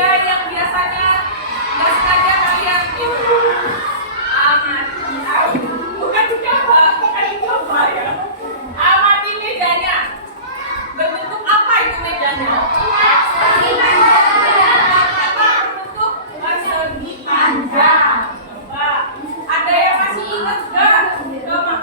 meja yang biasanya nggak sengaja kalian itu amati, bukan dicoba ya. Amati mejanya. Berbentuk apa itu mejanya? Berbentuk persegi panjang. Coba. Ada yang masih ingat nggak? Coba.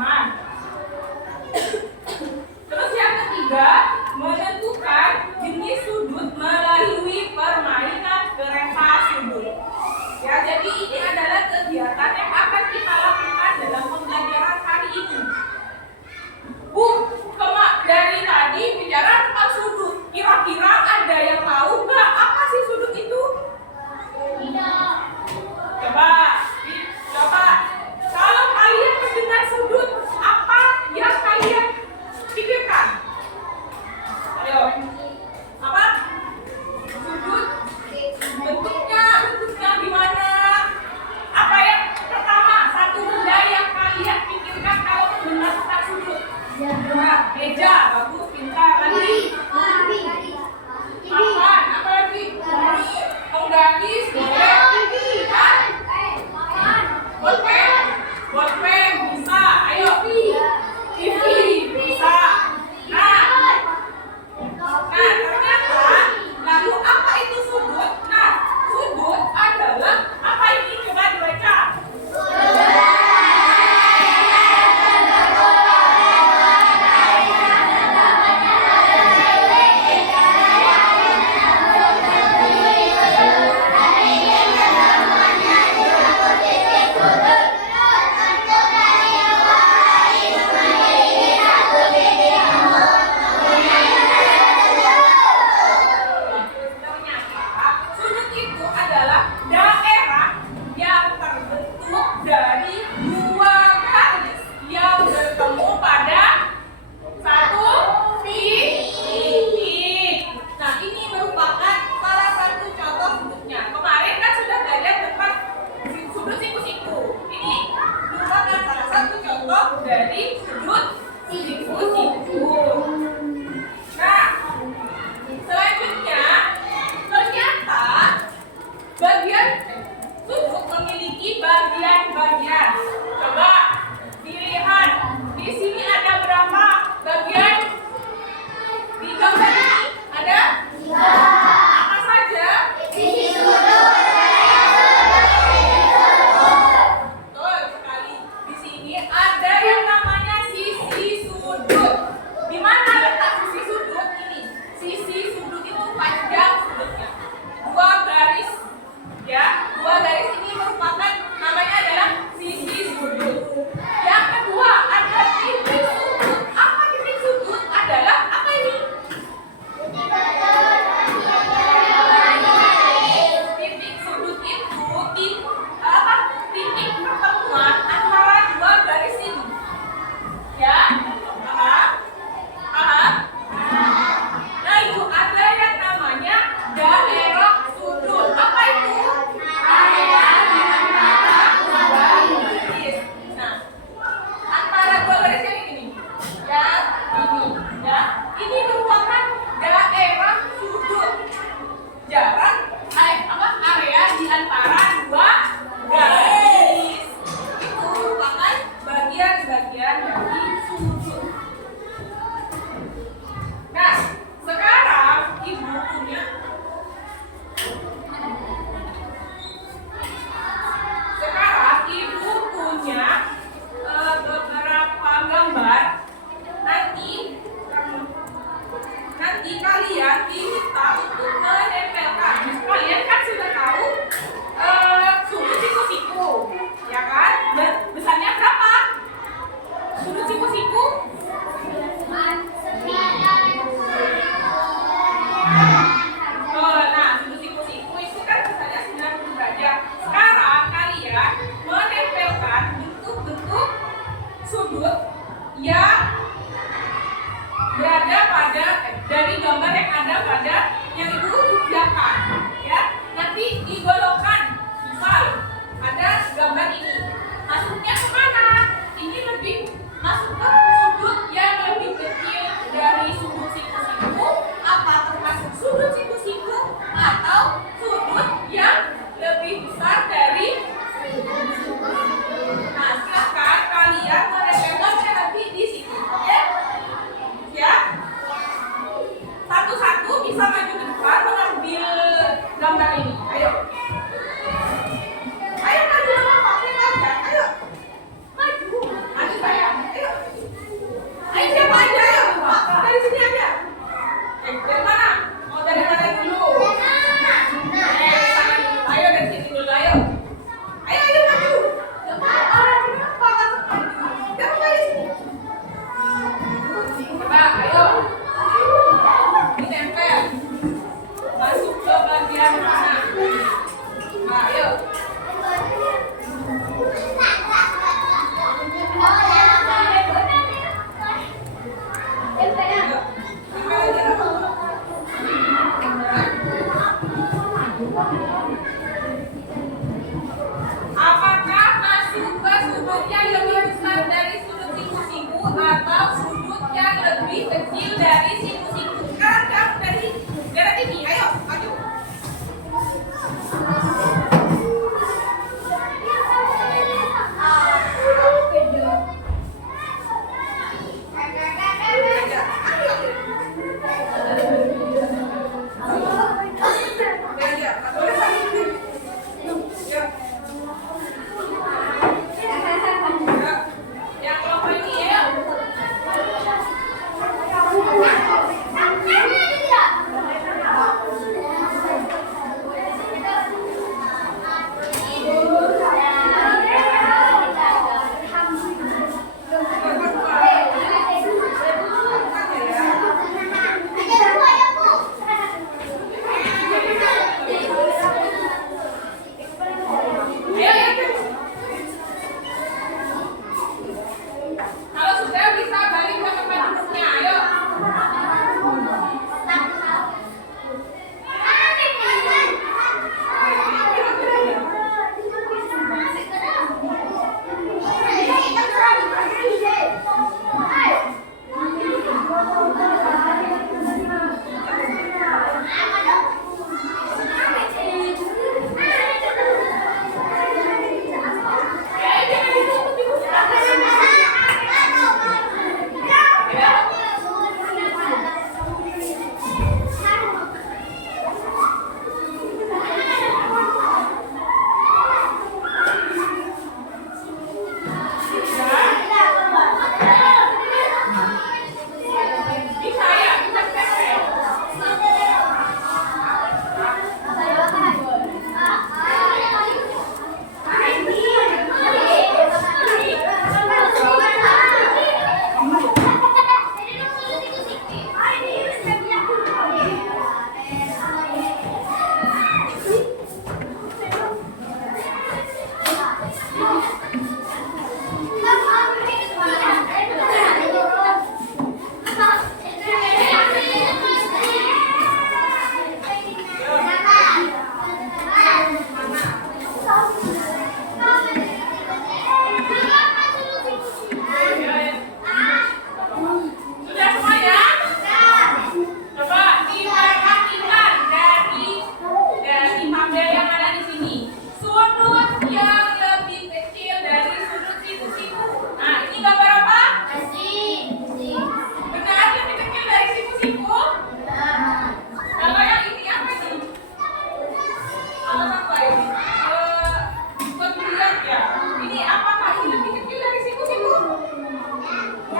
teman. Terus yang ketiga, menentukan jenis sudut melalui permainan kereta sudut. Ya, jadi ini adalah kegiatan yang akan kita lakukan dalam pembelajaran hari ini. Bu, dari tadi bicara tentang sudut. Kira-kira ada yang tahu nggak apa sih sudut itu? Tidak. Coba. Kalau kalian mendengar sudut, apa yang kalian pikirkan? Ayo. Apa? Sudut. Bentuknya gimana? Apa yang pertama? Satu benda yang kalian pikirkan kalau mendengar tentang sudut. Meja, bagus, pintar. Lagi. Papan, apa lagi? Penggaris, bolpen, bisa. Ayo. TV, bisa. Nah, ternyata, lalu apa itu sudut? Nah, sudut adalah apa ini? Coba dibaca. Dari sudut siku-siku. Nah, selanjutnya ternyata bagian sudut memiliki bagian-bagian. Coba dilihat di sini ada berapa bagian? Di gambar ini ada apa saja? Sisi sudut. Betul sekali. Di sini ada yang namanya sisi sudut. Di mana letak sisi sudut ini? Sisi sudut itu panjang sudutnya. Dua garis, ya. Dua garis ini merupakan namanya adalah sisi sudut. Yang kedua ada titik sudut. Apa titik sudut? Adalah apa ini? Titik sudut itu titik pertemuan antara dua garis ini. Ya, paham? Nah, itu ada yang namanya daerah sudut. Apa itu? Area di antara dua garis. Nah, antara dua garis yang ini. Ya, ini. Ya, ini merupakan daerah sudut. Jarak area di antara dua garis. Itu merupakan bagian-bagian dari sudut. Nah, sekarang Ibu punya beberapa gambar. Nanti kalian diminta untuk menempelkan. Kalian kan sudah tahu sudut siku-siku, ya kan? Besarnya berapa? Sudut siku-siku? Nah, sudut siku-siku itu kan besarnya 90 derajat. Sekarang kalian menempelkan bentuk-bentuk sudut yang berada pada dari gambar yang ada pada yang itu belakang, ya. Nanti digolongkan. Misal ada gambar ini, masuknya ke mana? Ini lebih masuk ke sudut yang lebih kecil dari sudut siku-siku. Apa termasuk sudut siku-siku atau sudut yang lebih besar dari? Nah, silakan kalian menempelkan nanti di sini, oke? Ya, satu-satu bisa maju ke depan mengambil gambar ini. Ayo maju dengan pakai aja. Ayo maju sayang.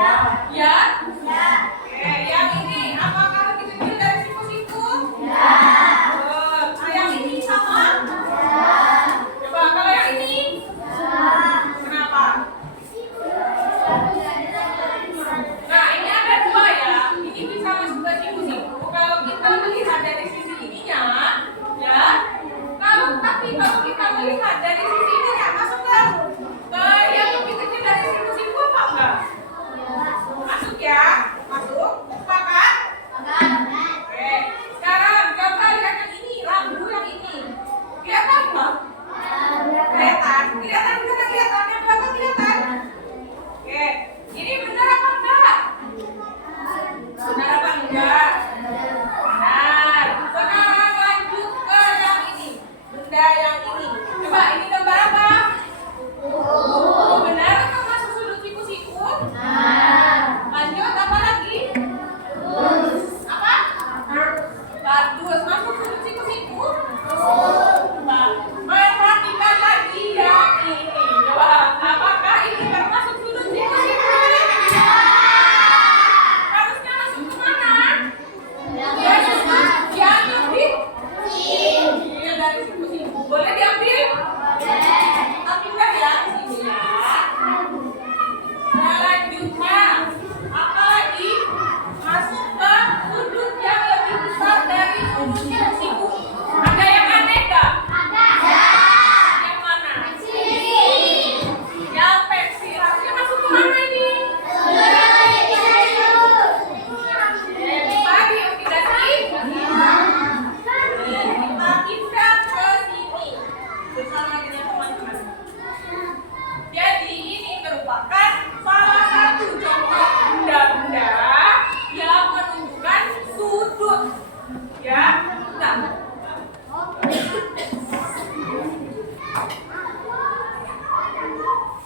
Ya? Oke, yang ini apakah lebih kecil dari siku-siku? Yang ini sama? Coba kalau yang ini? Kenapa? Nah, ini ada dua ya. Ini bisa masuk ke siku-siku. Kalau kita melihat dari sisi ininya, ya. Tapi kalau kita melihat dari sisi ininya, masuk ke yang lebih kecil dari siku-siku apa enggak? Masuk ya? Masuk? Sepakat? Oke. Sekarang coba lihat yang ini, rambu yang ini. Kelihatan nggak? Kelihatan. Kelihatan bisa kelihatan? Yang belakang kelihatan? Oke. Ini benar apa enggak? Benar apa enggak? Benar. Sekarang lanjut ke yang ini. Benda yang ini. Coba ini gambar apa? Benar atau masuk sudut siku-siku? Lanjut apa lagi? Apa? Kardus masuk sudut siku-siku? Coba perhatikan lagi yang ini. Coba apakah ini termasuk sudut siku-siku? Harusnya masuk ke mana? Yang lebih kecil dari siku-siku. Boleh diambil? Kita pindah ya sini ya. Selanjutnya apa lagi? Masuk ke sudut yang lebih besar dari sudut siku-siku. Ada yang aneh nggak? Yang mana? Yang pensil. Harusnya masuk ke mana ini? Bisa diupdate. Kita pindah ke sini bersama dengan teman-teman. Jadi ini merupakan salah satu contoh benda-benda yang menunjukkan sudut. Ya, nah.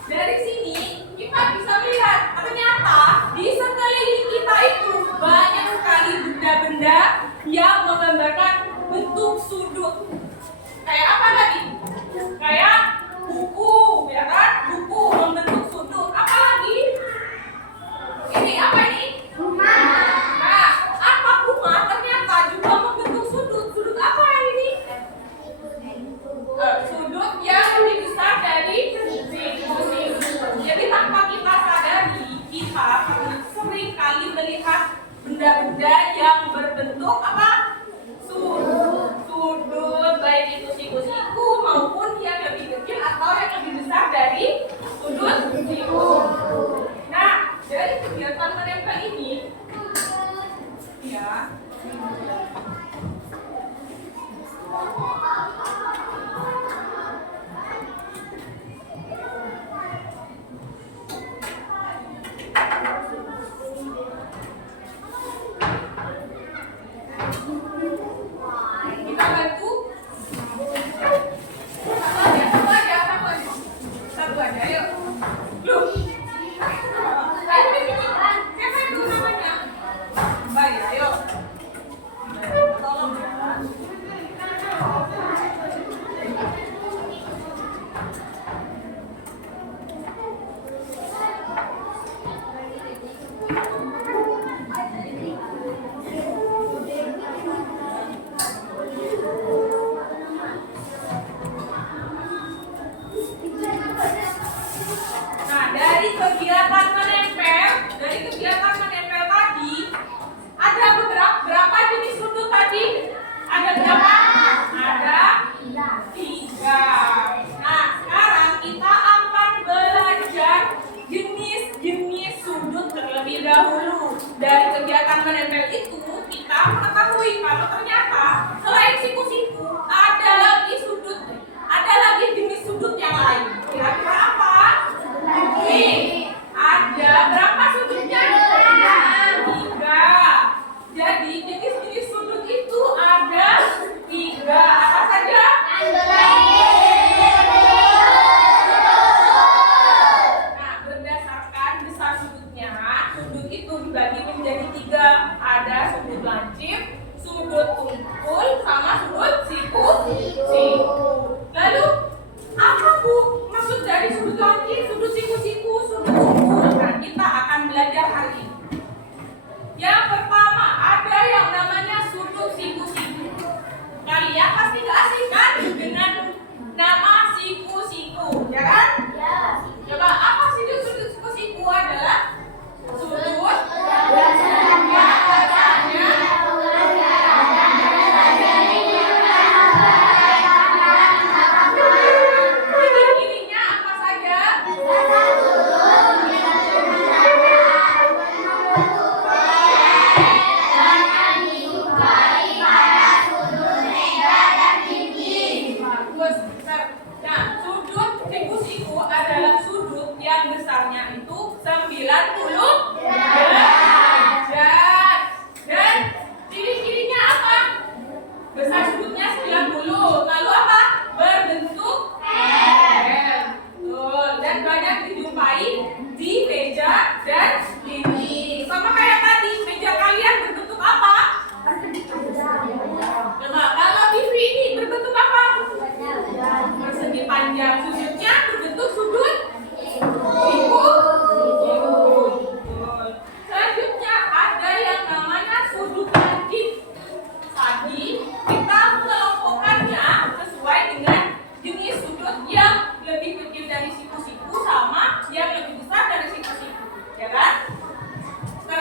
Dari sini kita bisa melihat ternyata di sekeliling kita itu banyak sekali benda-benda yang menggambarkan bentuk sudut. Kayak apa tadi? Kayak buku, ya kan? Buku membentuk sudut. Apa lagi? Ini apa ini? Nah, apa rumah ternyata juga membentuk sudut. Sudut apa yang ini? Sudut yang lebih besar dari siku-siku. Jadi tanpa kita sadari, kita sering kali melihat benda-benda yang berbentuk apa? Sudut, baik itu siku-siku maupun yang lebih kecil atau yang lebih besar dari sudut siku. Nah, dari kegiatan menempel ini, ya. Kita bantu. Satu aja. Satu aja, yuk. Loh. Ayo di sini. Siapa itu namanya? Mbak ya, ayo. Tolong ya. Nah, dari kegiatan menempel tadi ada berapa jenis sudut tadi? Ada berapa? Ada 3. Nah, sekarang kita akan belajar jenis-jenis sudut terlebih dahulu. Dari kegiatan menempel itu kita mengetahui kalau ternyata selain siku-siku ada lagi jenis sudut yang lain. Kira-kira apa? Ada berapa sudutnya? 3. Jadi jenis-jenis sudut itu ada 3. Apa saja? Nah, berdasarkan besar sudutnya, sudut itu dibagi menjadi 3. Ada sudut lancip, sudut tumpul, sama sudut siku-siku. Lalu apa Bu maksud dari sudut lancip, sudut siku-siku, sudut tumpul? Nah, kita akan belajar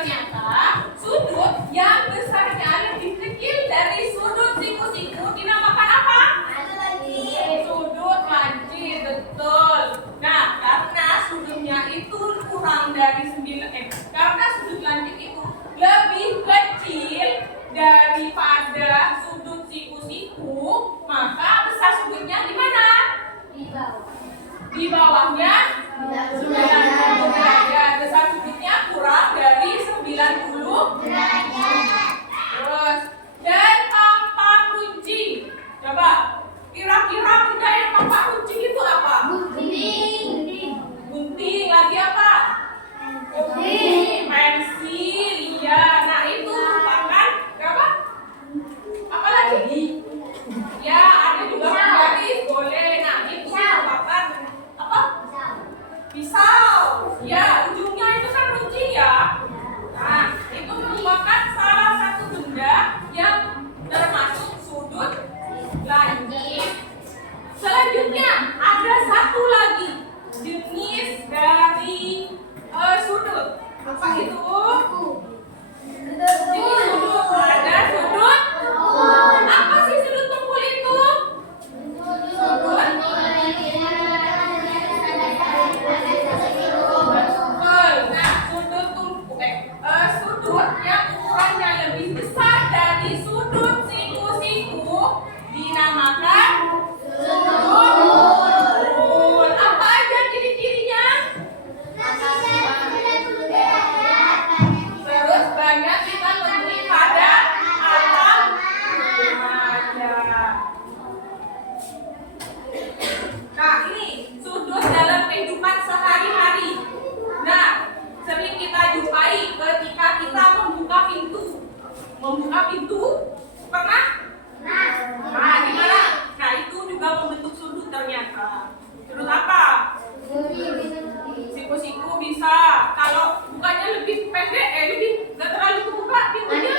ternyata sudut yang besarnya lebih kecil dari sudut siku-siku dinamakan apa? Sudut lancip, betul. Nah, karena sudutnya itu kurang dari 9, karena sudut lancip itu lebih kecil daripada sudut siku-siku, maka besar sudutnya di mana? Di bawahnya 90 derajat. Besar sudutnya kurang dari 90 derajat. Terus, dan tanpa kunci. Coba, kira-kira benda yang tanpa kunci itu apa? Gunting. Lagi apa? Pensil. Iya. Nah, itu merupakan apa? Apa lagi? Ya, ada juga garis. Boleh. Nah, itu merupakan apa? Pisau. Ya, ujungnya itu kan kunci ya. Nah, itu merupakan salah satu benda yang termasuk sudut lancip. Selanjutnya ada satu lagi jenis dari sudut. Apa itu? Jenis sudut. Ada sudut. Apa sih sudut tumpul itu? Sudut. Betul. Nah, sudut tumpul. Sudut yang ukurannya lebih besar dari sudut siku-siku dinamakan sudut tumpul. Apa aja ciri-cirinya? Terus banyak kita temui pada alam remaja. Nah, ini sudut dalam kehidupan sehari-hari. Nah, sering kita jumpai ketika kita membuka pintu. Membuka pintu, pernah? Nah, gimana? Nah, itu juga membentuk sudut ternyata. Sudut apa? Siku-siku bisa. Kalau bukanya lebih pendek, lebih nggak terlalu kebuka pintunya.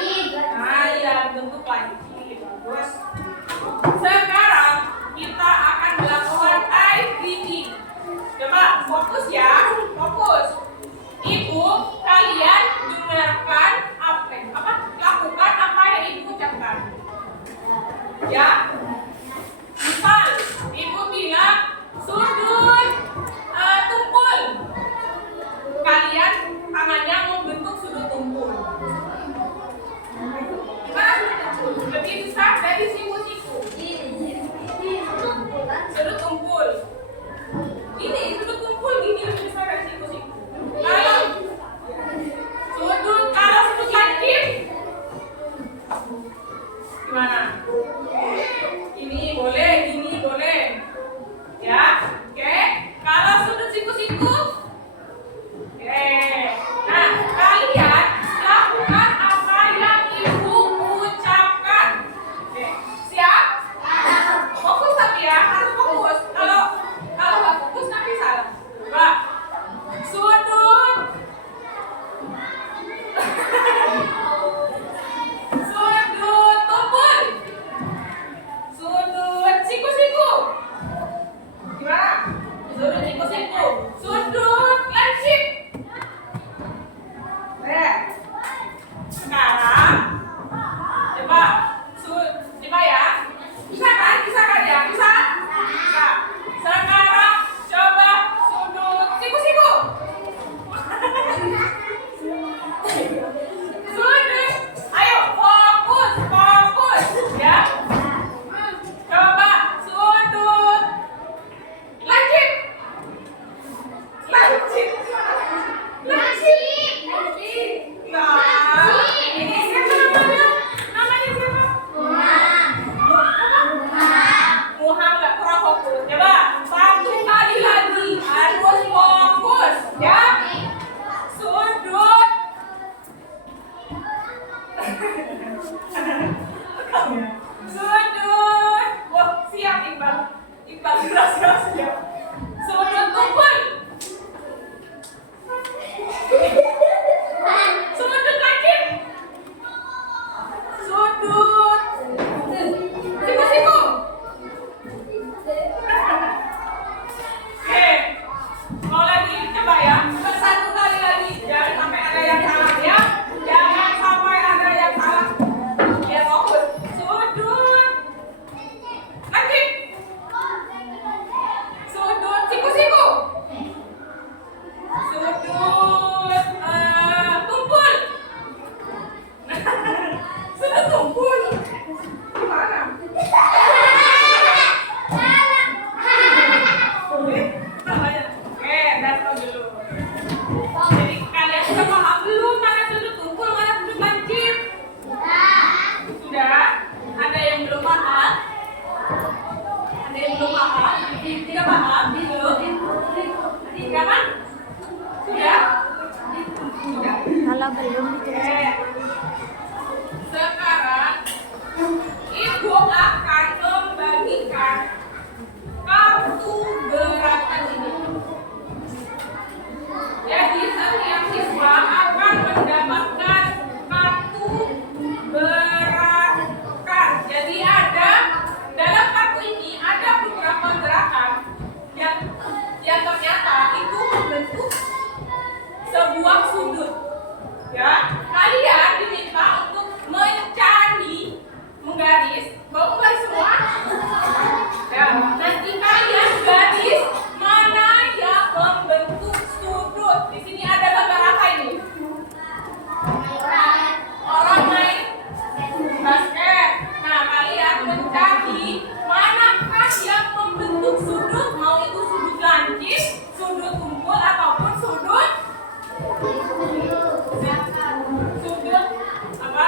Nah, iya, bentuk lancip. Bagus. Sekarang kita akan melakukan eye cleaning. Coba fokus ya, fokus. Ibu, kalian dengarkan apa? Lakukan apa yang ibu ucapkan. Kalau belum ditulis. Sekarang Ibu akan membagikan kartu gerakan ini. Jadi setiap siswa akan mendapatkan kartu gerakan. Jadi ada dalam kartu ini ada beberapa gerakan yang ternyata itu membentuk sebuah sudut. Ya, kalian diminta untuk mencari, menggaris, bawa garis semua. Ya, nanti kalian garis mana yang membentuk sudut. Di sini ada gambar apa ini? Orang main basket. Nah, kalian mencari manakah yang membentuk sudut, mau itu sudut lancip, sudut tumpul ataupun sudut apa?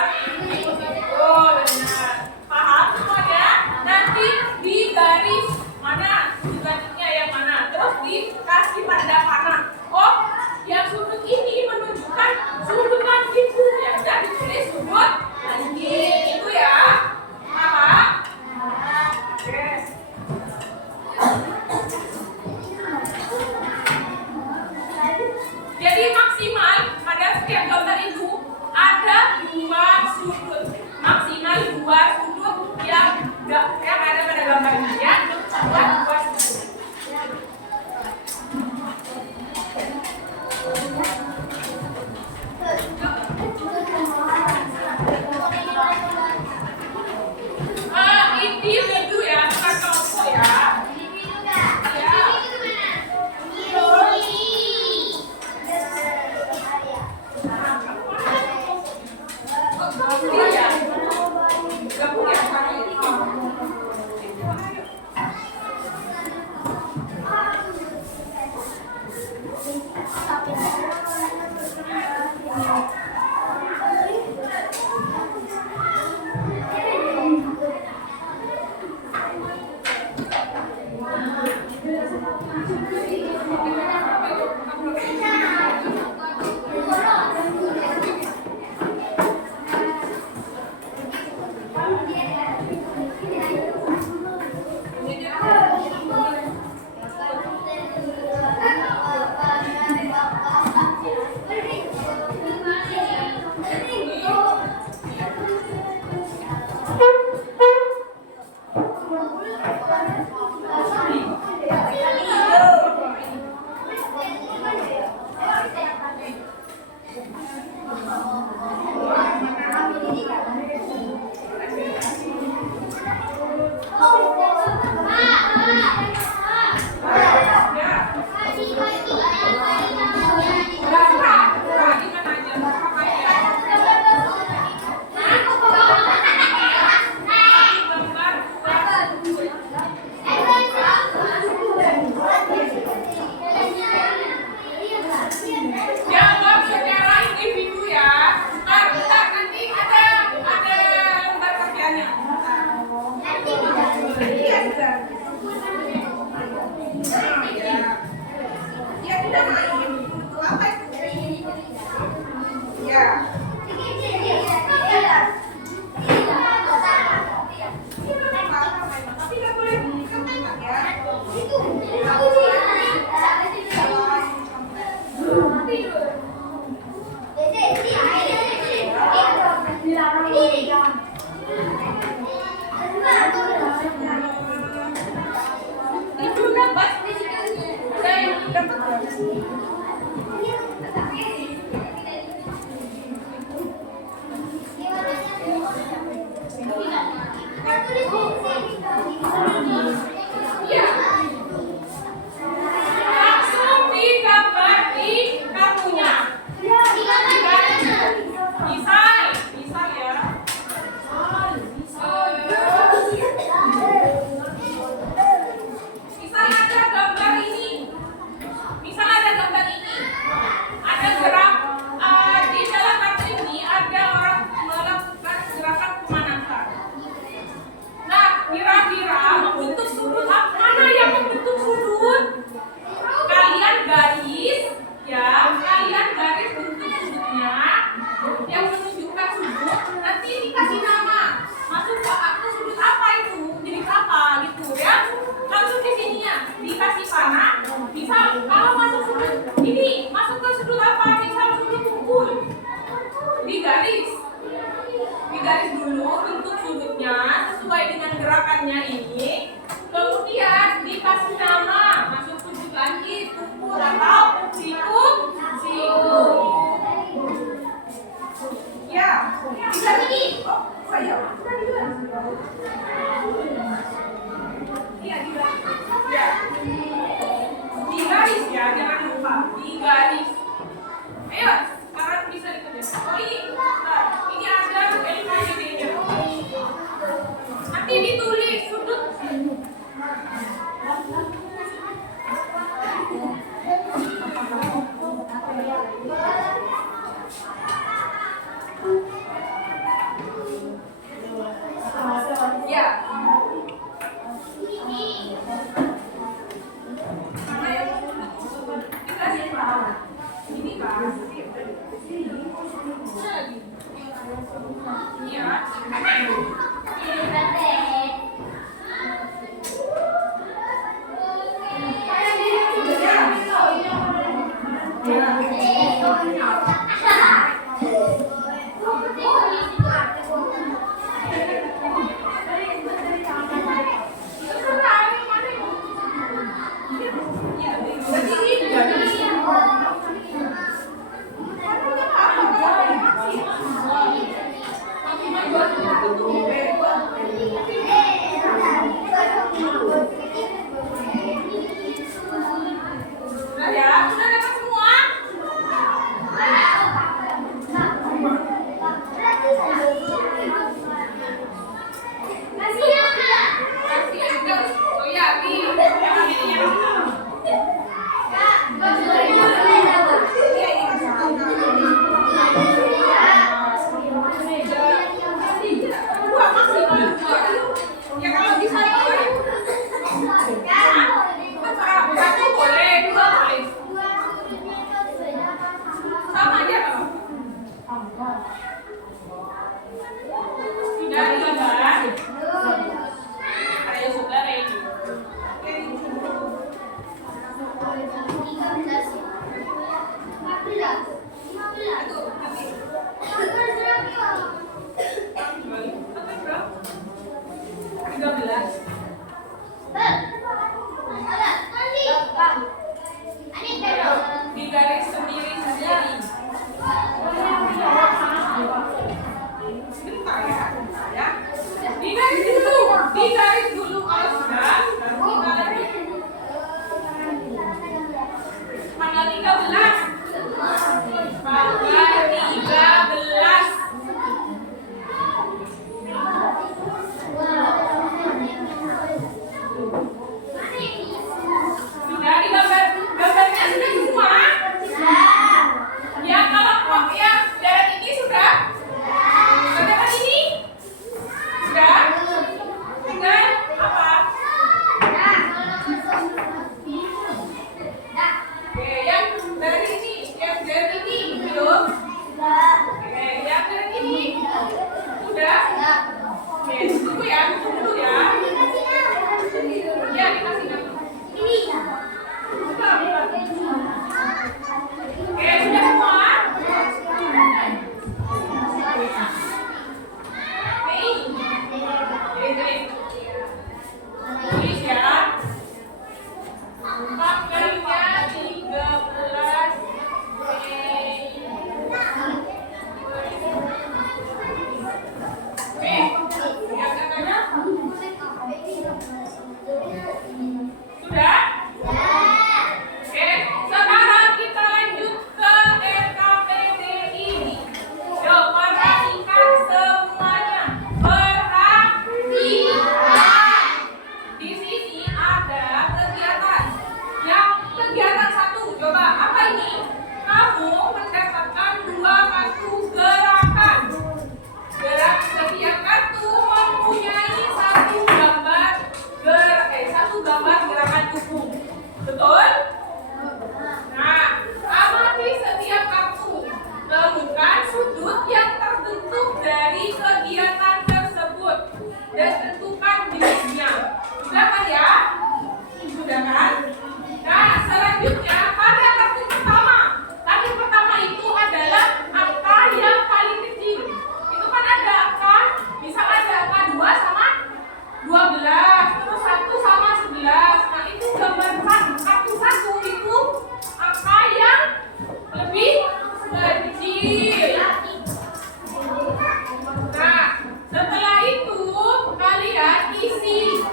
Oh, benar. Paham semuanya? Nanti di garis mana selanjutnya yang mana, terus dikasih tanda panah. Oh, yang sudut ini menunjukkan sudut lancip ya, dan ditulis sudut lancip itu ya. Paham? Oke. Jadi maksimal pada setiap gambar itu ada 2 sudut, maksimal 2 sudut yang ada pada gambar ini ya. Ada 2 sudut. Individu ya, bukan kelompok ya. Jawab secara individu ya. Ntar nanti ada lembar kerjanya. Dia tidak main. Itu apa itu? Ya. Tidak boleh ditembak ya. Itu. Itu dapat langsung digambar di kartunya. Misal ya. Misal ada gambar ini. yang darat ini sudah? Darat ini? Sudah? Dengan apa? Oke, yang dari ini belum? Oke, yang dari ini sudah? Oke, tunggu ya, tunggu dulu ya. Ya, dikasih nama. Oke, sudah semua? Tulis ya. 4 kalinya 13 Sudah? Oke, sekarang kita lanjut ke RKPD ini. Yuk, perhatikan semuanya. Perhatikan. Di sini ada kegiatan. Yang kegiatan 1, coba apa ini? Kamu mendapatkan 2 kartu gerakan. Setiap kartu mempunyai satu gambar gerakan tubuh. Betul? Nah, amati setiap kartu. Temukan sudut yang terbentuk dari kegiatan tersebut dan tentukan jenisnya. Sudah kan ya? Sudah kan? Nah, selanjutnya pada kartu pertama. Kartu pertama itu adalah angka yang paling kecil. Itu kan ada angka, misal ada angka 2 sama 12, terus 1 sama 11. Nah, itu gambarkan kartu 1 itu angka yang lebih kecil. Nah, setelah itu kalian isi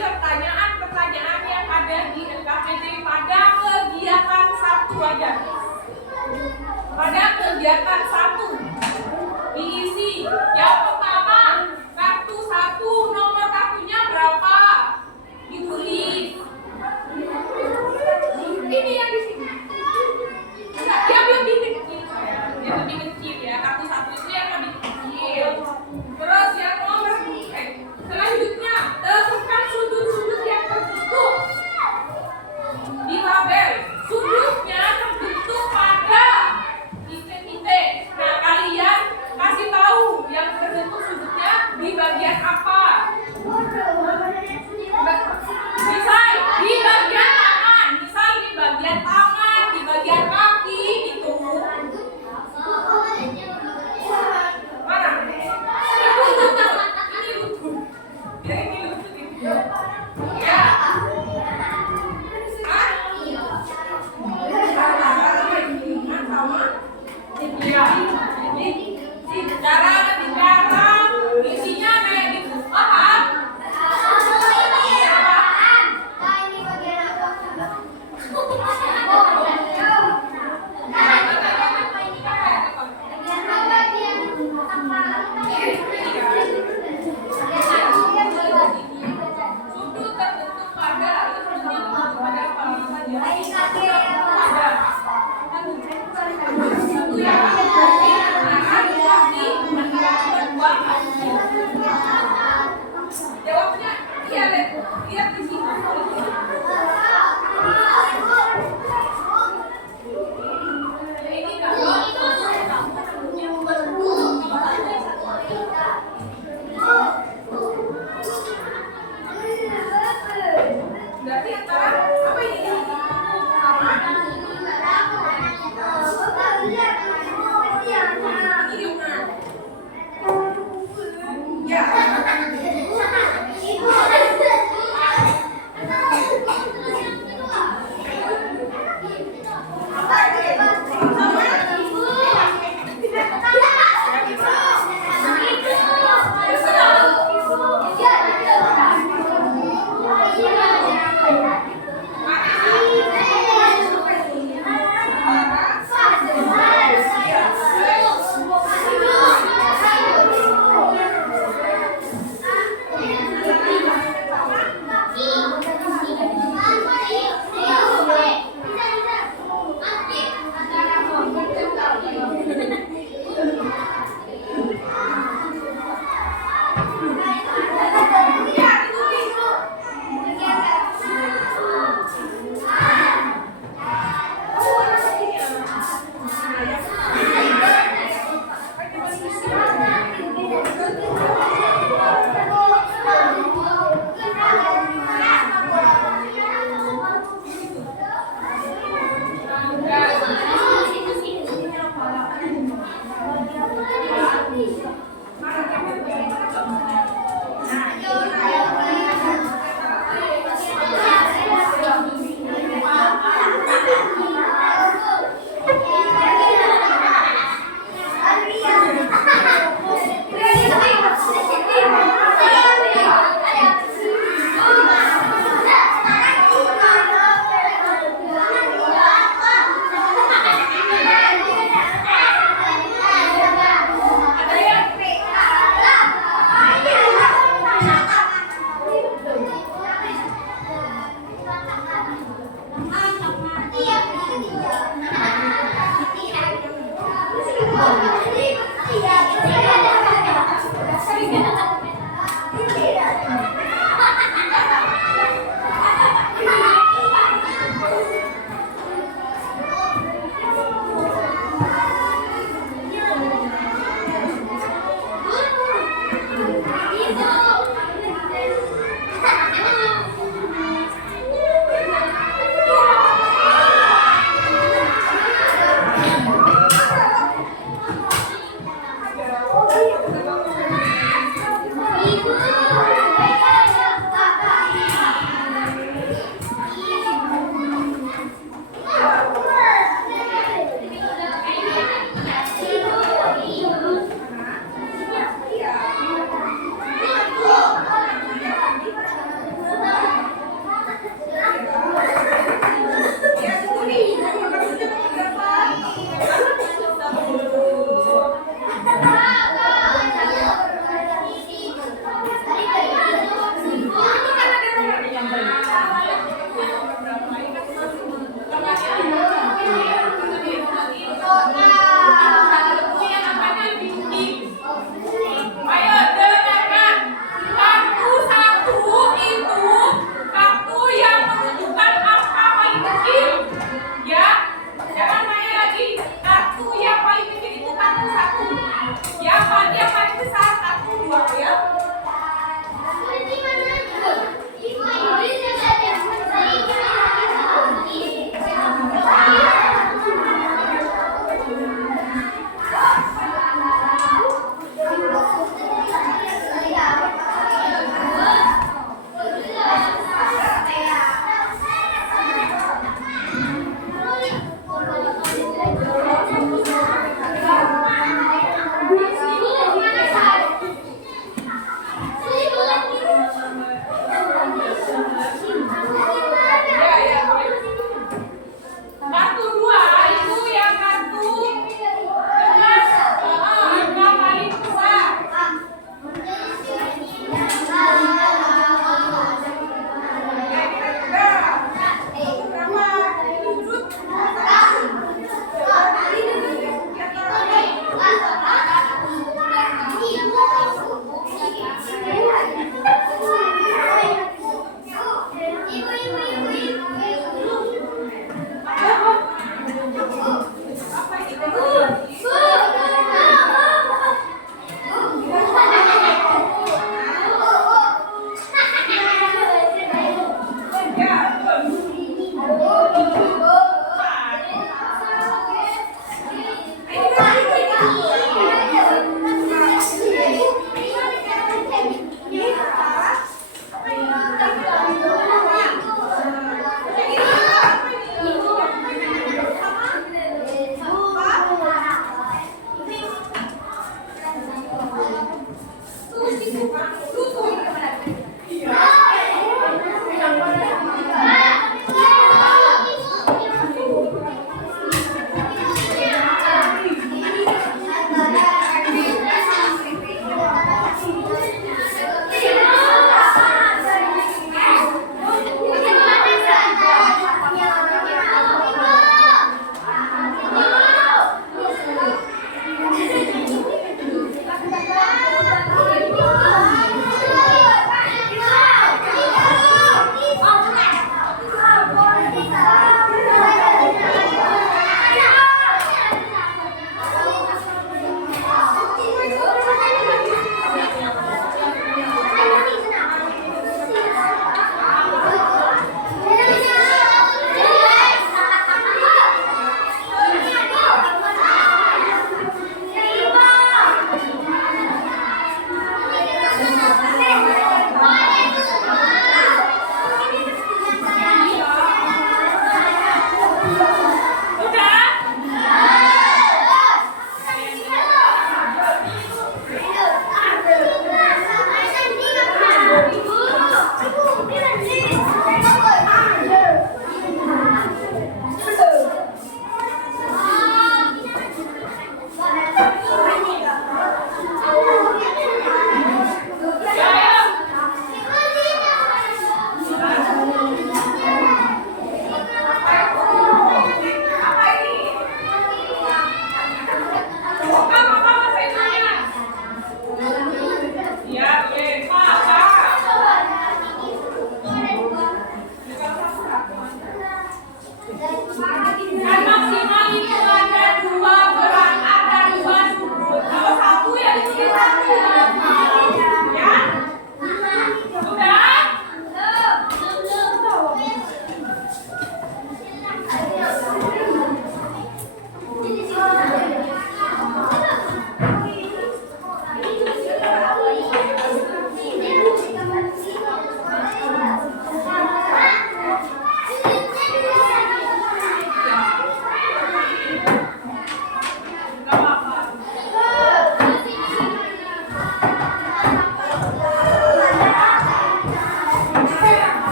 pertanyaan yang ada di LKPD pada kegiatan 1 aja. Pada kegiatan 1 diisi. Yang pertama, kartu 1, nomor kartunya berapa? Ditulis. Ini yang di sini. Yang lebih kecil. Yang lebih kecil ya. Kartu 1 itu yang lebih kecil. Terus yang nomor selanjutnya, tentukan sudut-sudut yang terbentuk. Di label. Sudutnya terbentuk pada titik-titik. Nah, kalian kasih tahu yang terbentuk sudutnya di bagian apa. Misal di bagian tangan, di bagian kaki gitu. Mana?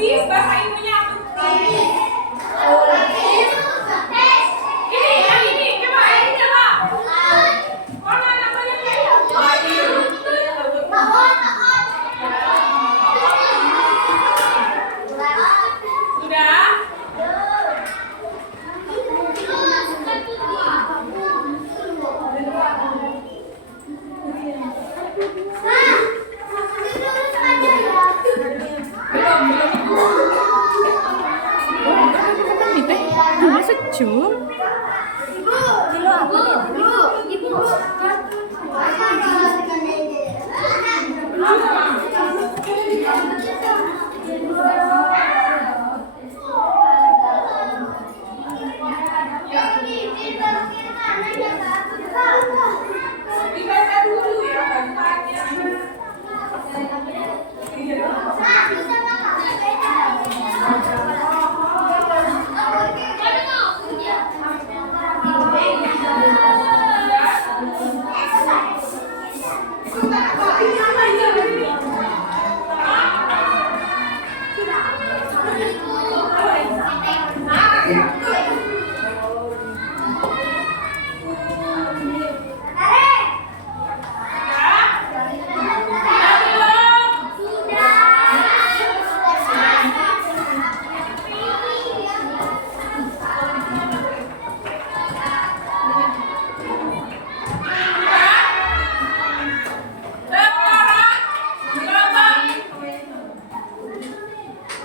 Betis bahasa Indonya betis. Ini coba mana namanya? Sudah? Sejum. Kilo apa? Ibu. Dibaca dulu ya bacaannya.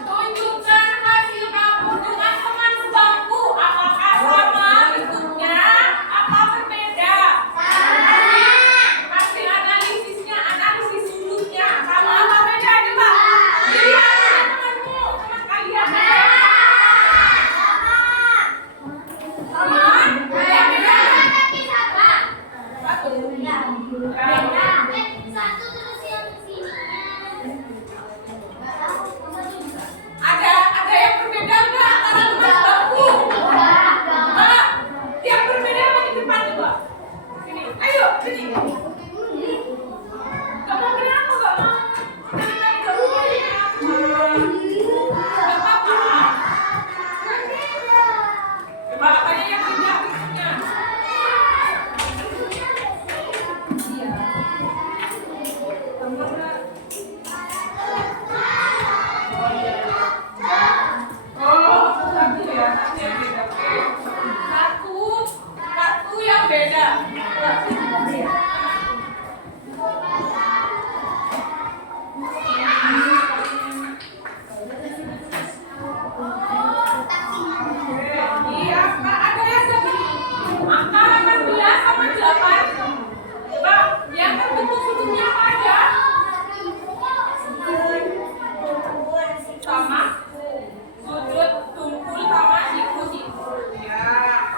Tunjukkan hasil kamu dengan teman sebangku. Apakah sama bentuknya atau berbeda? Hasil analisisnya, analisis sudutnya sama apa beda? Coba lihat teman-temanmu, teman kalian. Sama? Beda? Satu. Ada yang berbeda enggak antara teman sebangku? Yang berbeda apa di depan coba? Sini, ayo sini. Gak mau kenapa gak mau? Gak apa-apa. Coba apanya yang beda bentuknya? Oh, satu ya, satu yang beda. Satu yang beda. Iya, ada yang angka 18 sama 8. Coba yang terbentuk sudutnya apa aja? Sama sudut tumpul sama siku-siku. Ya,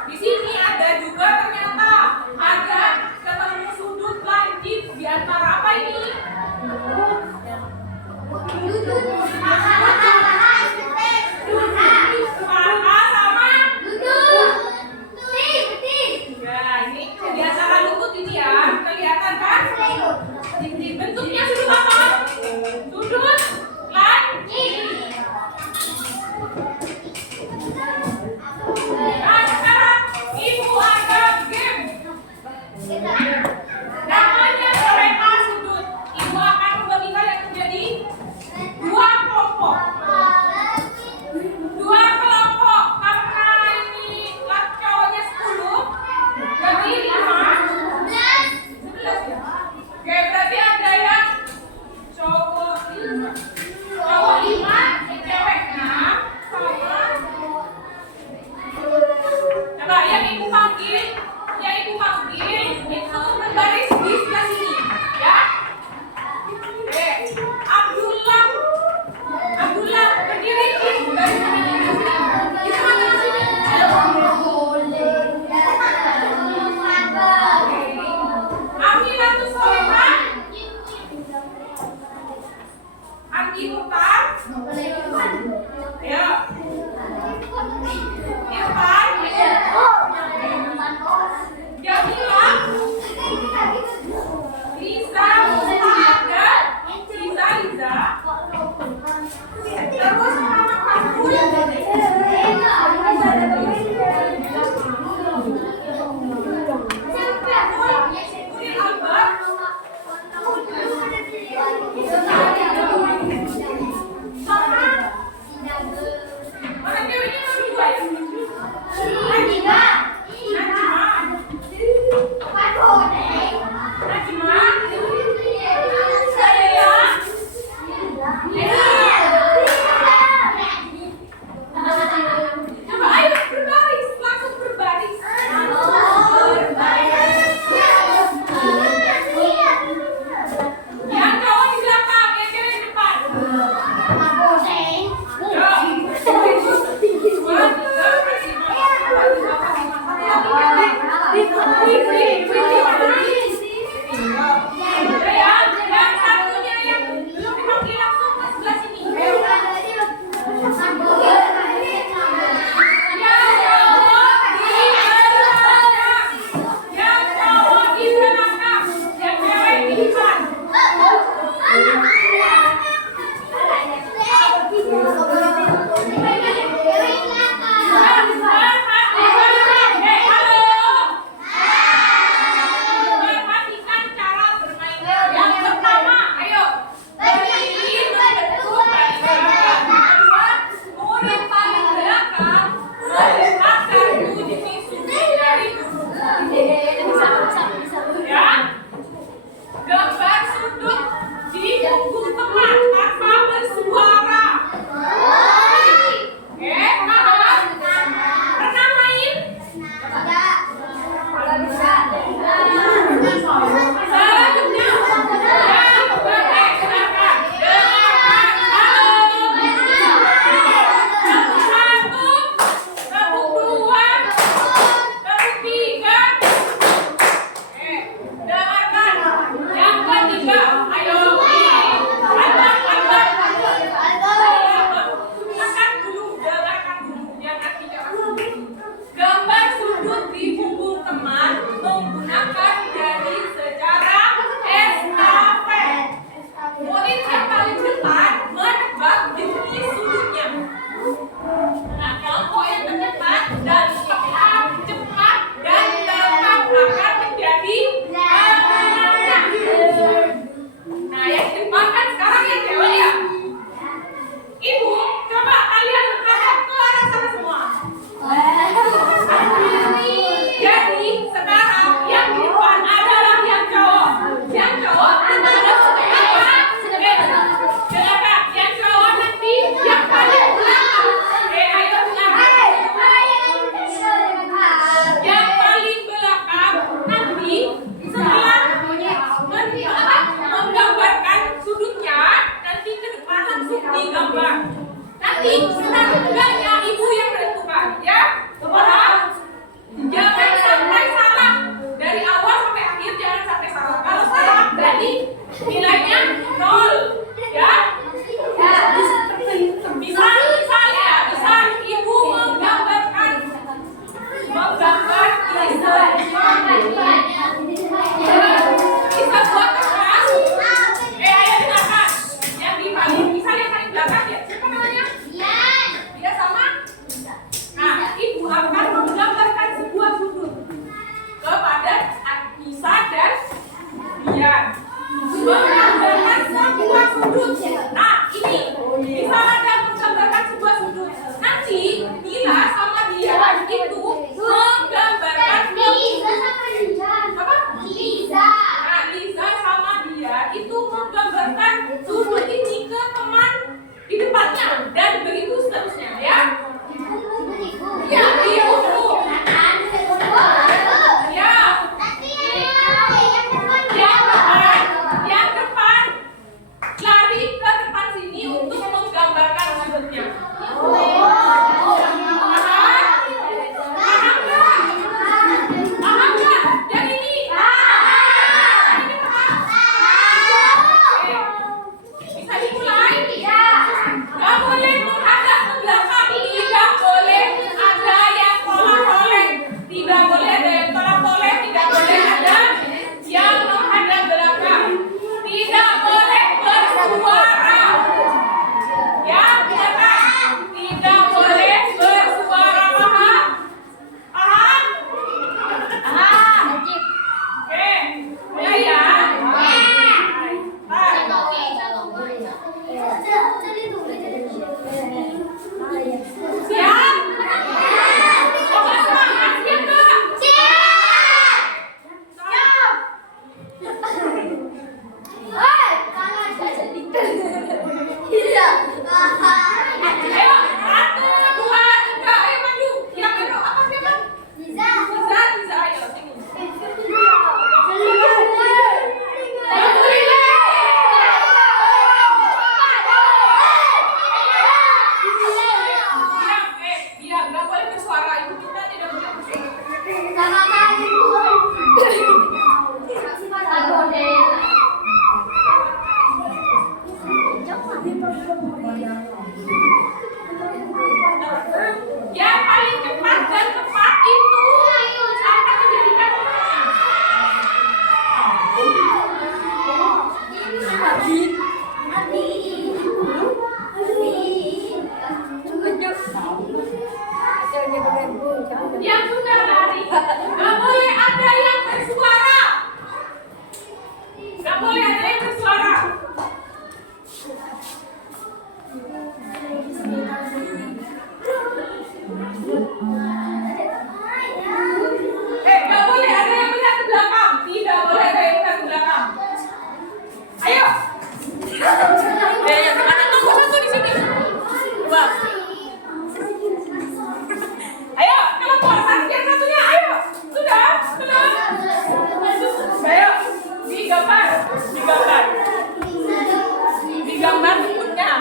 di sini ada juga ternyata ada Udah ya, yang satunya yang belum dipanggil langsung ke sebelah sini. Yang cowok di belakang, yang cowok di belakang, yang cewek di depan. Perhatikan cara bermainnya. Yang pertama, ayo berdiri berbentuk balikkan. Kedua, murid paling belakang melihat kartu di sudut dari guru. Ya, gambar sudut di punggung teman tanpa bersuara. Oke, paham? Pernah main? Selanjutnya, yang silakan. Dengarkan. Halo. Tepuk satu, tepuk dua, tepuk tiga. Oke, dengarkan. Yang ketiga, ayo. Dengarkan dulu, jangan bicara. Gambar sudut di punggung teman menggunakan jari secara estafet. Murid yang paling depan menebak jenis sudutnya. Nah, kelompok yang terdepan dan cepat dan tepat akan menjadi pemenangnya. Nah, yang depan kan sekarang yang cewek ya. Ibu, coba kalian menghadap ke arah sana semua. Jadi sekarang yang di depan adalah yang cowok. Yang cowok menghadap ke apa? Dengarkan, yang cowok nanti yang paling belakang. Ayo dengarkan. Yang paling belakang nanti setelah menggambarkan sudutnya, nanti ke depan langsung digambar. Nanti senang enggaknya ibu yang menentukan, ya? Paham? Jangan sampai salah. Dari awal sampai akhir jangan sampai salah. Kalau salah berarti nilainya 0. Ya? Misal ibu menggambar bisa buat kertas. Ayo dengarkan. Yang di paling, misal yang paling belakang ya. Siapa namanya? Dia sama? Nah, ibu akan menggambarkan sebuah sudut kepada Anissa dan Dian. Menggambarkan sebuah sudut. Nah, ini misal ada menggambarkan sebuah sudut. Nanti Nila sama Dian itu menggambarkan apa? Nah, Liza sama Dian itu menggambarkan sudut ini ke teman di depannya dan begitu seterusnya, ya? Ya, ibu. Ya. Yang depan lari ke depan sini untuk menggambarkan sudutnya. Paham nggak? Yang ini. Bisa dimulai? Nggak boleh menghadap ke belakang. Tidak boleh ada yang tolak-tolak. Tidak boleh ada yang tolak-tolak. Tidak boleh ada yang menghadap belakang. Tidak boleh bersuara. Ya, dengarkan. Tidak boleh bersuara. Paham? Paham? Oke, mulai ya. Siap? Coba semangat, siap nggak? Ayo, 1, 2, 3, ayo maju. Yang baru apa siapa? Liza, ayo sini. Diam, nggak boleh bersuara. Ibu kita tidak boleh bersuara. Gak boleh ada yang bersuara. Gak boleh ada yang bersuara. Gak boleh ada yang melihat ke belakang. Tidak boleh ada yang melihat ke belakang. Ayo. Mana tunggu satu di sini. Coba. Ayo, kelompok yang satunya. Ayo. Sudah. Ayo. Digambar bentuknya.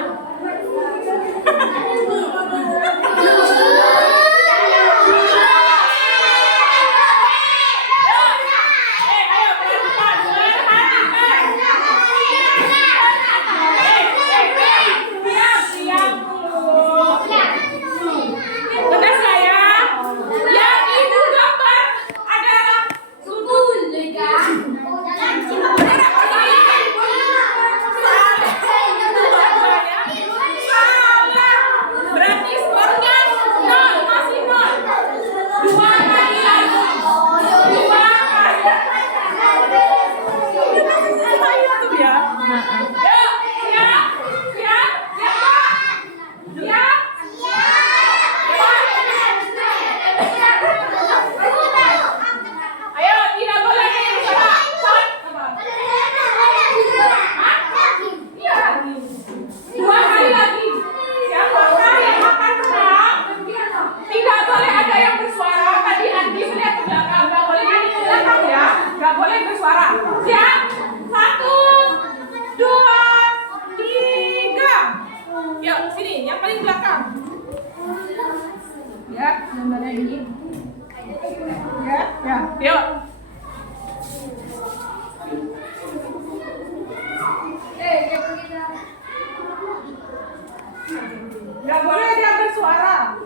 Gak boleh dia bersuara.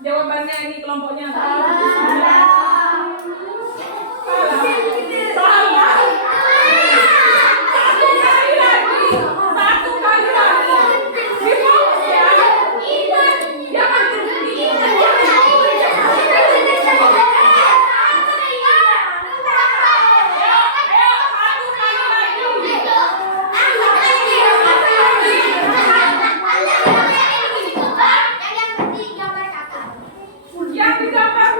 Jawabannya ini kelompoknya. Salah. Satu kali lagi. Difokus ya. Jangan berhenti. Yang digambar